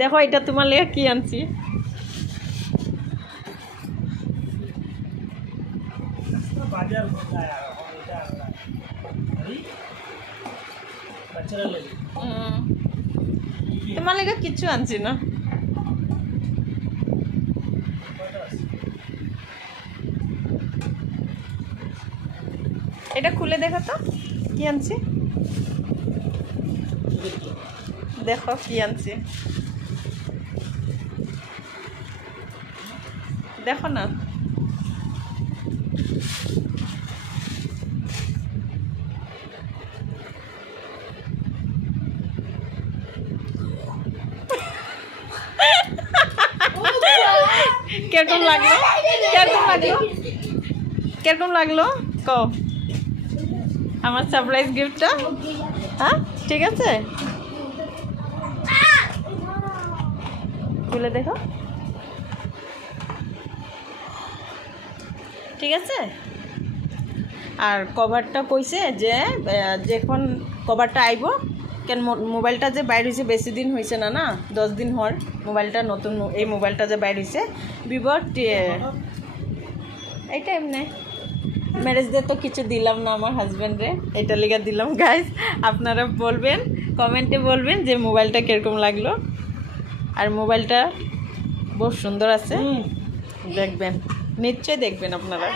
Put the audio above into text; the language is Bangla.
দেখো এটা তোমার লেগে কি আনছি। তোমার লেগে কিচ্ছু আনছি না। এটা খুলে দেখো তো কি আনছি, দেখো কি আনছি, দেখো না। কিরকম লাগলো, কিরকম লাগলো, কিরকম লাগলো কও আমার সারপ্রাইজ গিফটটা? হ্যাঁ ঠিক আছে, খুলে দেখো ঠিক আছে। আর কভারটা কইছে যে যখন কভারটা আইব, কেন মোবাইলটা যে বাইর হয়েছে বেশি দিন হয়েছে না, না 10 দিন হওয়ার মোবাইলটা, নতুন এই মোবাইলটা যে বাইর হয়েছে ভিভোর, এইটা এমনি ম্যারেজ ডে তো কিছু দিলাম না আমার হাজব্যান্ডে, এটা লেগে দিলাম। গাইজ আপনারা বলবেন, কমেন্টে বলবেন যে মোবাইলটা কীরকম লাগলো। আর মোবাইলটা বহু সুন্দর আছে, দেখবেন, নিশ্চয়ই দেখবেন আপনারা।